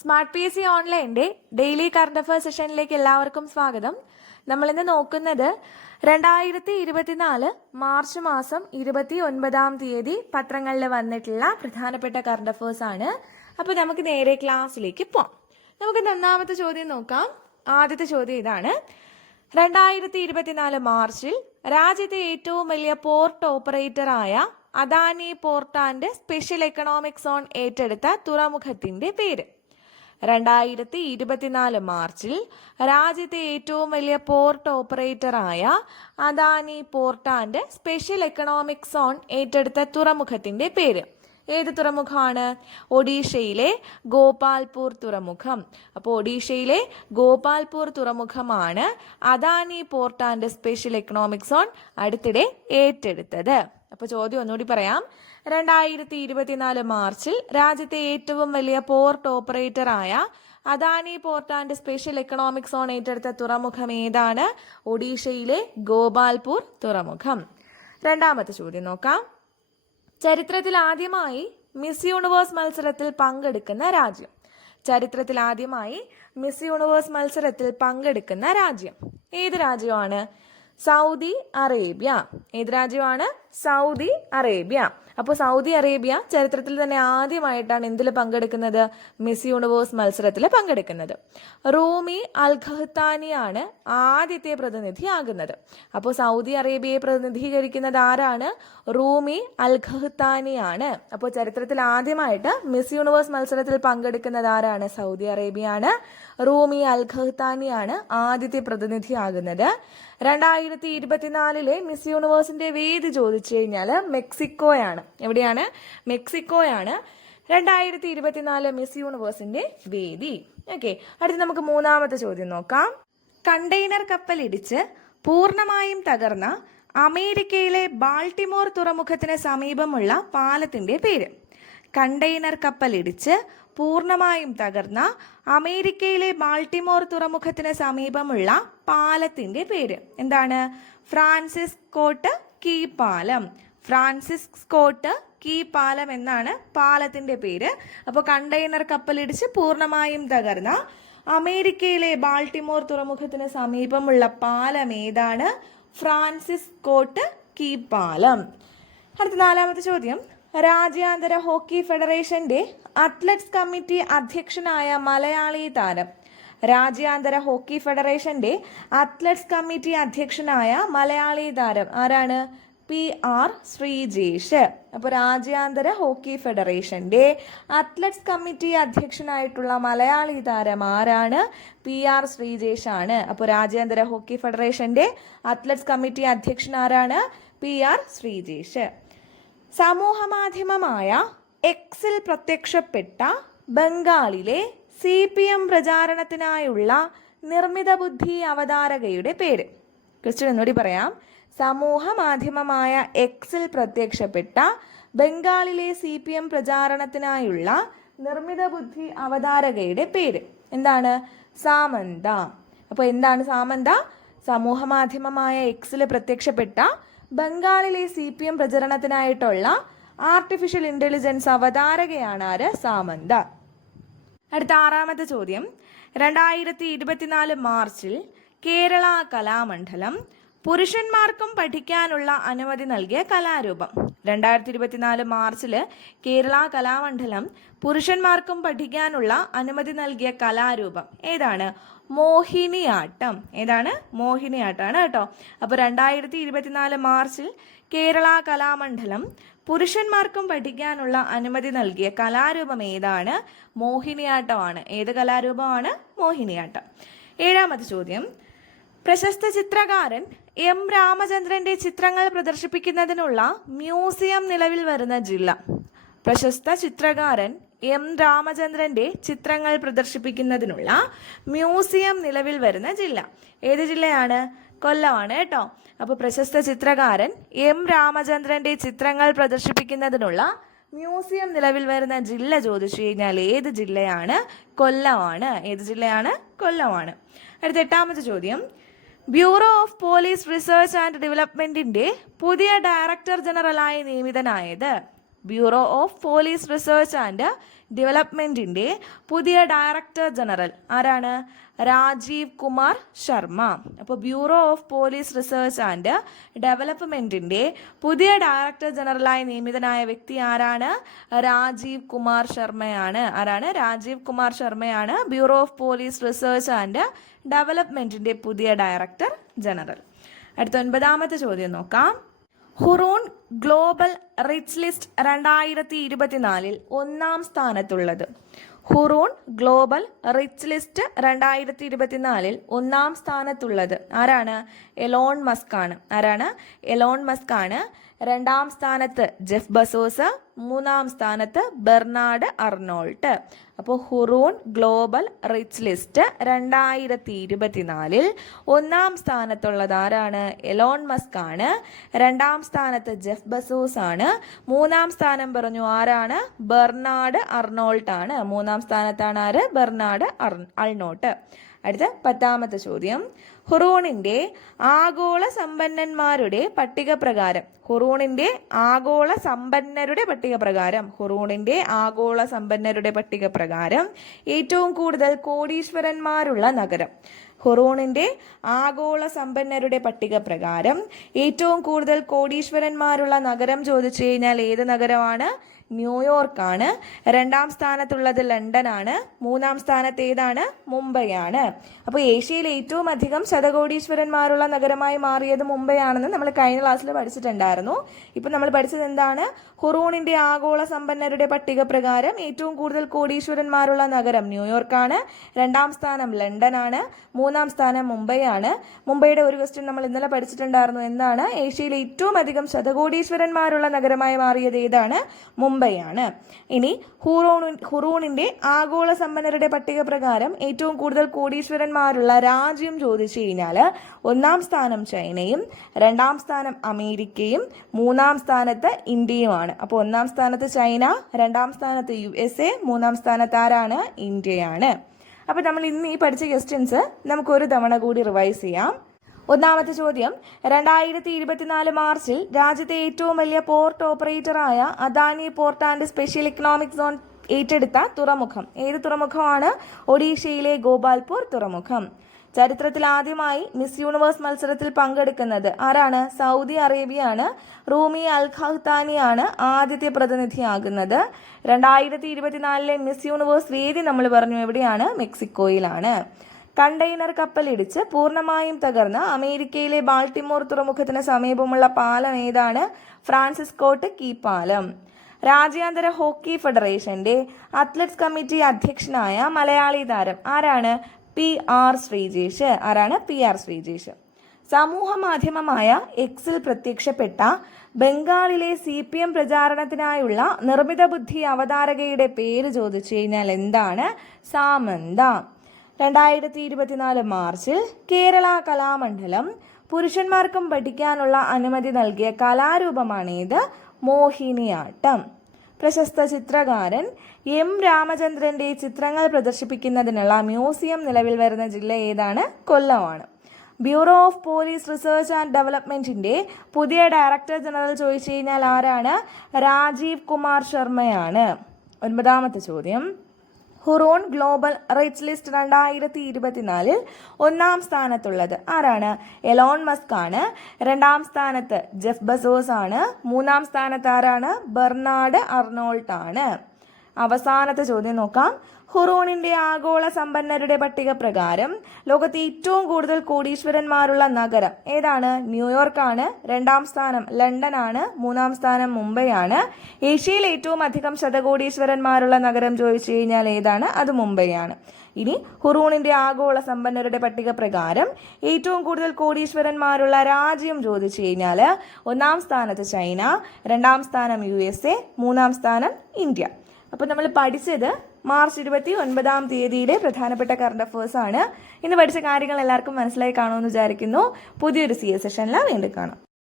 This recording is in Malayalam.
സ്മാർട്ട് പി എസ് സി ഓൺലൈൻ്റെ ഡെയിലി കറണ്ട് അഫയേഴ്സ് സെഷനിലേക്ക് എല്ലാവർക്കും സ്വാഗതം. നമ്മളിന്ന് നോക്കുന്നത് 2024 മാർച്ച് മാസം 29-ാം തീയതി പത്രങ്ങളിൽ വന്നിട്ടുള്ള പ്രധാനപ്പെട്ട കറണ്ട് അഫയേഴ്സ് ആണ്. അപ്പോൾ നമുക്ക് നേരെ ക്ലാസ്സിലേക്ക് പോകാം. നമുക്ക് ഒന്നാമത്തെ ചോദ്യം നോക്കാം. ആദ്യത്തെ ചോദ്യം ഇതാണ്: 2024 മാർച്ചിൽ രാജ്യത്തെ ഏറ്റവും വലിയ പോർട്ട് ഓപ്പറേറ്ററായ Adani port and special economic zone ഏറ്റെടുത്ത തുറമുഖത്തിന്റെ പേര്. 2024 മാർച്ചിൽ രാജ്യത്തെ ഏറ്റവും വലിയ പോർട്ട് ഓപ്പറേറ്ററായ Adani port and special economic zone ഏറ്റെടുത്ത തുറമുഖത്തിന്റെ പേര്. ഏത് തുറമുഖമാണ്? ഒഡീഷയിലെ ഗോപാൽപൂർ തുറമുഖം. അപ്പോൾ ഒഡീഷയിലെ ഗോപാൽപൂർ തുറമുഖമാണ് Adani port and special economic zone അടുത്തിടെ ഏറ്റെടുത്തത്. അപ്പോൾ ചോദ്യം ഒന്നുകൂടി പറയാം. 2024 മാർച്ചിൽ രാജ്യത്തെ ഏറ്റവും വലിയ പോർട്ട് ഓപ്പറേറ്ററായ Adani port and special economic zone ഏറ്റെടുത്ത തുറമുഖം ഏതാണ്? ഒഡീഷയിലെ ഗോപാൽപൂർ തുറമുഖം. രണ്ടാമത്തെ ചോദ്യം നോക്കാം. ചരിത്രത്തിൽ ആദ്യമായി മിസ് യൂണിവേഴ്സ് മത്സരത്തിൽ പങ്കെടുക്കുന്ന രാജ്യം. ചരിത്രത്തിൽ ആദ്യമായി മിസ് യൂണിവേഴ്സ് മത്സരത്തിൽ പങ്കെടുക്കുന്ന രാജ്യം ഏത് രാജ്യമാണ്? Saudi Arabia. ഏത് രാജ്യമാണ്? Saudi Arabia. അപ്പോൾ സൗദി അറേബ്യ ചരിത്രത്തിൽ തന്നെ ആദ്യമായിട്ടാണ് എന്തിൽ പങ്കെടുക്കുന്നത്? മിസ് യൂണിവേഴ്സ് മത്സരത്തിൽ പങ്കെടുക്കുന്നത്. റൂമി അൽ ഖഹ്താനിയാണ് ആദ്യത്തെ പ്രതിനിധിയാകുന്നത്. അപ്പോൾ സൗദി അറേബ്യയെ പ്രതിനിധീകരിക്കുന്നത് ആരാണ്? റൂമി അൽ ഖഹ്താനിയാണ്. അപ്പോൾ ചരിത്രത്തിൽ ആദ്യമായിട്ട് മിസ് യൂണിവേഴ്സ് മത്സരത്തിൽ പങ്കെടുക്കുന്നത് ആരാണ്? സൗദി അറേബ്യയാണ്. റൂമി അൽ ഖഹ്താനിയാണ് ആദ്യത്തെ പ്രതിനിധിയാകുന്നത്. 2024 മിസ് യൂണിവേഴ്സിന്റെ വേദി ചോദിച്ചു കഴിഞ്ഞാൽ മെക്സിക്കോയാണ്. എവിടെയാണ്? മെക്സിക്കോയാണ് 2024 മിസ് യൂണിവേഴ്സിന്റെ വേദി. ഓക്കെ, അടുത്ത് നമുക്ക് മൂന്നാമത്തെ ചോദ്യം നോക്കാം. കണ്ടെയ്നർ കപ്പലിടിച്ച് പൂർണ്ണമായും തകർന്ന അമേരിക്കയിലെ ബാൾട്ടിമോർ തുറമുഖത്തിന് സമീപമുള്ള പാലത്തിന്റെ പേര്. കണ്ടെയ്നർ കപ്പലിടിച്ച് പൂർണ്ണമായും തകർന്ന അമേരിക്കയിലെ ബാൾട്ടിമോർ തുറമുഖത്തിന് സമീപമുള്ള പാലത്തിന്റെ പേര് എന്താണ്? ഫ്രാൻസിസ് സ്കോട്ട് കീ പാലം. ഫ്രാൻസിസ് സ്കോട്ട് കീ പാലം എന്നാണ് പാലത്തിന്റെ പേര്. അപ്പോൾ കണ്ടെയ്നർ കപ്പലിടിച്ച് പൂർണ്ണമായും തകർന്ന അമേരിക്കയിലെ ബാൾട്ടിമോർ തുറമുഖത്തിന് സമീപമുള്ള പാലം ഏതാണ്? ഫ്രാൻസിസ് സ്കോട്ട് കീ പാലം. അടുത്ത നാലാമത്തെ ചോദ്യം. രാജ്യാന്തര ഹോക്കി ഫെഡറേഷന്റെ അത്ലറ്റ്സ് കമ്മിറ്റി അധ്യക്ഷനായ മലയാളി താരം. രാജ്യാന്തര ഹോക്കി ഫെഡറേഷന്റെ അത്ലറ്റ്സ് കമ്മിറ്റി അധ്യക്ഷനായ മലയാളി താരം ആരാണ്? PR ശ്രീജേഷ്. അപ്പോൾ രാജ്യാന്തര ഹോക്കി ഫെഡറേഷന്റെ അത്ലറ്റ്സ് കമ്മിറ്റി അധ്യക്ഷനായിട്ടുള്ള മലയാളി താരം ആരാണ്? PR ശ്രീജേഷ് ആണ്. അപ്പോൾ രാജ്യാന്തര ഹോക്കി ഫെഡറേഷന്റെ അത്ലറ്റ്സ് കമ്മിറ്റി അധ്യക്ഷൻ ആരാണ്? PR ശ്രീജേഷ്. സമൂഹ മാധ്യമമായ എക്സിൽ പ്രത്യക്ഷപ്പെട്ട ബംഗാളിലെ CPM പ്രചാരണത്തിനായുള്ള നിർമ്മിത ബുദ്ധി അവതാരകയുടെ പേര്. ക്വസ്റ്റ്യൻ ഒന്നുകൂടി പറയാം. സമൂഹ മാധ്യമമായ എക്സിൽ പ്രത്യക്ഷപ്പെട്ട ബംഗാളിലെ CPM പ്രചാരണത്തിനായുള്ള നിർമ്മിത ബുദ്ധി അവതാരകയുടെ പേര് എന്താണ്? സാമന്ത. അപ്പോൾ എന്താണ് സാമന്ത? സമൂഹ മാധ്യമമായ എക്സിൽ പ്രത്യക്ഷപ്പെട്ട ബംഗാളിലെ CPM പ്രചരണത്തിനായിട്ടുള്ള ആർട്ടിഫിഷ്യൽ ഇന്റലിജൻസ് അവതാരകയാണ് ആര്? സാമന്ത. അടുത്ത ആറാമത്തെ ചോദ്യം. 2024 മാർച്ചിൽ കേരള കലാമണ്ഡലം പുരുഷന്മാർക്കും പഠിക്കാനുള്ള അനുമതി നൽകിയ കലാരൂപം. 2024 മാർച്ചിൽ കേരള കലാമണ്ഡലം പുരുഷന്മാർക്കും പഠിക്കാനുള്ള അനുമതി നൽകിയ കലാരൂപം ഏതാണ്? മോഹിനിയാട്ടം. ഏതാണ്? മോഹിനിയാട്ടമാണ് കേട്ടോ. അപ്പോൾ 2024 മാർച്ചിൽ കേരള കലാമണ്ഡലം പുരുഷന്മാർക്കും പഠിക്കാനുള്ള അനുമതി നൽകിയ കലാരൂപം ഏതാണ്? മോഹിനിയാട്ടമാണ്. ഏത് കലാരൂപമാണ്? മോഹിനിയാട്ടം. ഏഴാമത്തെ ചോദ്യം. പ്രശസ്ത ചിത്രകാരൻ M രാമചന്ദ്രന്റെ ചിത്രങ്ങൾ പ്രദർശിപ്പിക്കുന്നതിനുള്ള മ്യൂസിയം നിലവിൽ വരുന്ന ജില്ല. പ്രശസ്ത ചിത്രകാരൻ M രാമചന്ദ്രന്റെ ചിത്രങ്ങൾ പ്രദർശിപ്പിക്കുന്നതിനുള്ള മ്യൂസിയം നിലവിൽ വരുന്ന ജില്ല ഏത് ജില്ലയാണ്? കൊല്ലമാണ് കേട്ടോ. അപ്പോൾ പ്രശസ്ത ചിത്രകാരൻ M രാമചന്ദ്രന്റെ ചിത്രങ്ങൾ പ്രദർശിപ്പിക്കുന്നതിനുള്ള മ്യൂസിയം നിലവിൽ വരുന്ന ജില്ല ചോദിച്ചു കഴിഞ്ഞാൽ ഏത് ജില്ലയാണ്? കൊല്ലമാണ്. ഏത് ജില്ലയാണ്? കൊല്ലമാണ്. അടുത്ത എട്ടാമത്തെ ചോദ്യം. Bureau of police research and ഡെവലപ്മെന്റിന്റെ പുതിയ ഡയറക്ടർ ജനറലായി നിയമിതനായത്. Bureau of police research and ഡെവലപ്മെന്റിന്റെ പുതിയ ഡയറക്ടർ ജനറൽ ആരാണ്? രാജീവ് കുമാർ ശർമ്മ. അപ്പോൾ bureau of police research and ഡെവലപ്മെന്റിന്റെ പുതിയ ഡയറക്ടർ ജനറലായി നിയമിതനായ വ്യക്തി ആരാണ്? രാജീവ് കുമാർ ശർമ്മയാണ്. ആരാണ്? രാജീവ് കുമാർ ശർമ്മയാണ് bureau of police research and ഡെവലപ്മെന്റിന്റെ പുതിയ ഡയറക്ടർ ജനറൽ. അടുത്ത 9ാമത്തെ ചോദ്യം നോക്കാം. ഹുറൂൺ ഗ്ലോബൽ റിച്ച് ലിസ്റ്റ് 2024 1-ാം സ്ഥാനത്തുള്ളത്. ഹുറൂൺ ഗ്ലോബൽ റിച്ച് ലിസ്റ്റ് 2024 1-ാം സ്ഥാനത്തുള്ളത് ആരാണ്? എലോൺ മസ്ക് ആണ്. ആരാണ്? എലോൺ മസ്ക് ആണ്. 2-ാം സ്ഥാനത്ത് ജെഫ് ബസോസ്, 3-ാം സ്ഥാനത്ത് ബെർണാഡ് അർണോൾട്ട്. അപ്പോൾ ഹുറൂൺ ഗ്ലോബൽ റിച്ച് ലിസ്റ്റ് 2024 1-ാം സ്ഥാനത്തുള്ളത് ആരാണ്? എലോൺ മസ്ക് ആണ്. 2-ാം സ്ഥാനത്ത് ജെഫ് ബസോസ് ആണ്. 3-ാം സ്ഥാനം പറഞ്ഞു ആരാണ്? ബെർണാഡ് അർണോൾട്ട് ആണ്. 3-ാം സ്ഥാനത്താണ് ആര്? Bernard Arnault. അടുത്ത 10ാമത്തെ ചോദ്യം. ഹുറൂണിന്റെ ആഗോള സമ്പന്നന്മാരുടെ പട്ടിക പ്രകാരം ഹുറൂണിന്റെ ആഗോള സമ്പന്നരുടെ പട്ടിക പ്രകാരം ഹുറൂണിന്റെ ആഗോള സമ്പന്നരുടെ പട്ടിക പ്രകാരം ഏറ്റവും കൂടുതൽ കോടീശ്വരന്മാരുള്ള നഗരം. ഹുറൂണിന്റെ ആഗോള സമ്പന്നരുടെ പട്ടിക പ്രകാരം ഏറ്റവും കൂടുതൽ കോടീശ്വരന്മാരുള്ള നഗരം ചോദിച്ചു കഴിഞ്ഞാൽ ഏത് നഗരമാണ്? ന്യൂയോർക്കാണ്. 2-ാം സ്ഥാനത്തുള്ളത് ലണ്ടനാണ്. 3-ാം സ്ഥാനത്ത് ഏതാണ്? മുംബൈയാണ്. അപ്പോൾ ഏഷ്യയിൽ ഏറ്റവും അധികം ശതകോടീശ്വരന്മാരുള്ള നഗരമായി മാറിയത് മുംബൈയാണെന്ന് നമ്മൾ കഴിഞ്ഞ ക്ലാസ്സിൽ പഠിച്ചിട്ടുണ്ടായിരുന്നു. ഇപ്പം നമ്മൾ പഠിച്ചത് എന്താണ്? ഹുറൂണിന്റെ ആഗോള സമ്പന്നരുടെ പട്ടിക പ്രകാരം ഏറ്റവും കൂടുതൽ കോടീശ്വരന്മാരുള്ള നഗരം ന്യൂയോർക്കാണ്. 2-ാം സ്ഥാനം ലണ്ടനാണ്. 3-ാം സ്ഥാനം മുംബൈയാണ്. മുംബൈയുടെ ഒരു ക്വസ്റ്റ്യൻ നമ്മൾ ഇന്നലെ പഠിച്ചിട്ടുണ്ടായിരുന്നു. എന്താണ്? ഏഷ്യയിൽ ഏറ്റവും അധികം ശതകോടീശ്വരന്മാരുള്ള നഗരമായി മാറിയത് ഏതാണ്? മുംബൈയാണ്. ഇനി ഹുറൂണിന്റെ ആഗോള സമ്പന്നരുടെ പട്ടിക പ്രകാരം ഏറ്റവും കൂടുതൽ കോടീശ്വരന്മാരുള്ള രാജ്യം ചോദിച്ചു കഴിഞ്ഞാൽ 1-ാം സ്ഥാനം ചൈനയും, 2-ാം സ്ഥാനം അമേരിക്കയും, 3-ാം സ്ഥാനത്ത് ഇന്ത്യയുമാണ്. അപ്പോൾ 1-ാം സ്ഥാനത്ത് ചൈന, 2-ാം സ്ഥാനത്ത് USA, 3-ാം സ്ഥാനത്ത് ആരാണ്? ഇന്ത്യയാണ്. അപ്പോൾ നമ്മൾ ഇന്ന് ഈ പഠിച്ച ക്വസ്റ്റ്യൻസ് നമുക്ക് ഒരു തവണ കൂടി റിവൈസ് ചെയ്യാം. 1ാമത്തെ ചോദ്യം. 2024 മാർച്ചിൽ രാജ്യത്തെ ഏറ്റവും വലിയ പോർട്ട് ഓപ്പറേറ്ററായ Adani port and special economic zone ഏറ്റെടുത്ത തുറമുഖം ഏത് തുറമുഖമാണ്? ഒഡീഷയിലെ ഗോപാൽപൂർ തുറമുഖം. ചരിത്രത്തിൽ ആദ്യമായി മിസ് യൂണിവേഴ്സ് മത്സരത്തിൽ പങ്കെടുക്കുന്നത് ആരാണ്? സൗദി അറേബ്യയാണ്. റൂമി അൽ ഖഹ്താനിയാണ് ആദ്യത്തെ പ്രതിനിധിയാകുന്നത്. 2024 മിസ് യൂണിവേഴ്സ് വേദി നമ്മൾ പറഞ്ഞു എവിടെയാണ്? മെക്സിക്കോയിലാണ്. കണ്ടെയ്നർ കപ്പലിടിച്ച് പൂർണ്ണമായും തകർന്ന അമേരിക്കയിലെ ബാൾട്ടിമോർ തുറമുഖത്തിന് സമീപമുള്ള പാലം ഏതാണ്? ഫ്രാൻസിസ് സ്കോട്ട് കീ പാലം. രാജ്യാന്തര ഹോക്കി ഫെഡറേഷന്റെ അത്ലറ്റ്സ് കമ്മിറ്റി അധ്യക്ഷനായ മലയാളി താരം ആരാണ്? PR ശ്രീജേഷ്. ആരാണ്? PR ശ്രീജേഷ്. സമൂഹ മാധ്യമമായ എക്സിൽ പ്രത്യക്ഷപ്പെട്ട ബംഗാളിലെ CPM പ്രചാരണത്തിനായുള്ള നിർമ്മിത ബുദ്ധി അവതാരകയുടെ പേര് ചോദിച്ചു കഴിഞ്ഞാൽ എന്താണ്? സാമന്ത. 2024 മാർച്ചിൽ കേരള കലാമണ്ഡലം പുരുഷന്മാർക്കും പഠിക്കാനുള്ള അനുമതി നൽകിയ കലാരൂപമാണേത്? മോഹിനിയാട്ടം. പ്രശസ്ത ചിത്രകാരൻ M. രാമചന്ദ്രന്റെ ചിത്രങ്ങൾ പ്രദർശിപ്പിക്കുന്നതിനുള്ള മ്യൂസിയം നിലവിൽ വരുന്ന ജില്ല ഏതാണ്? കൊല്ലമാണ്. Bureau of police research and ഡെവലപ്മെന്റിന്റെ പുതിയ ഡയറക്ടർ ജനറൽ ചോദിച്ചു കഴിഞ്ഞാൽ ആരാണ്? രാജീവ് കുമാർ ശർമ്മയാണ്. 9ാമത്തെ ചോദ്യം. ഹുറൂൺ ഗ്ലോബൽ റിച്ച് ലിസ്റ്റ് 2024 1-ാം സ്ഥാനത്തുള്ളത് ആരാണ്? എലോൺ മസ്ക് ആണ്. 2-ാം സ്ഥാനത്ത് ജെഫ് ബസോസ് ആണ്. 3-ാം സ്ഥാനത്ത് ആരാണ്? ബെർണാഡ് അർണോൾട്ട് ആണ്. അവസാനത്തെ ചോദ്യം നോക്കാം. ഹുറൂണിന്റെ ആഗോള സമ്പന്നരുടെ പട്ടിക പ്രകാരം ലോകത്തെ ഏറ്റവും കൂടുതൽ കോടീശ്വരന്മാരുള്ള നഗരം ഏതാണ്? ന്യൂയോർക്കാണ്. 2-ാം സ്ഥാനം ലണ്ടനാണ്. 3-ാം സ്ഥാനം മുംബൈയാണ്. ഏഷ്യയിൽ ഏറ്റവും അധികം ശതകോടീശ്വരന്മാരുള്ള നഗരം ചോദിച്ചു കഴിഞ്ഞാൽ ഏതാണ്? അത് മുംബൈയാണ്. ഇനി ഹുറൂണിന്റെ ആഗോള സമ്പന്നരുടെ പട്ടിക പ്രകാരം ഏറ്റവും കൂടുതൽ കോടീശ്വരന്മാരുള്ള രാജ്യം ചോദിച്ചു കഴിഞ്ഞാൽ 1-ാം സ്ഥാനത്ത് ചൈന, 2-ാം സ്ഥാനം USA, 3-ാം സ്ഥാനം ഇന്ത്യ. അപ്പോൾ നമ്മൾ പഠിച്ചത് മാർച്ച് 29-ാം തീയതിയിലെ പ്രധാനപ്പെട്ട കറണ്ട് അഫേഴ്സ് ആണ്. ഇന്ന് പഠിച്ച കാര്യങ്ങൾ എല്ലാവർക്കും മനസ്സിലായി കാണുമെന്ന് വിചാരിക്കുന്നു. പുതിയൊരു CS സെഷനിൽ വീണ്ടും കാണാം.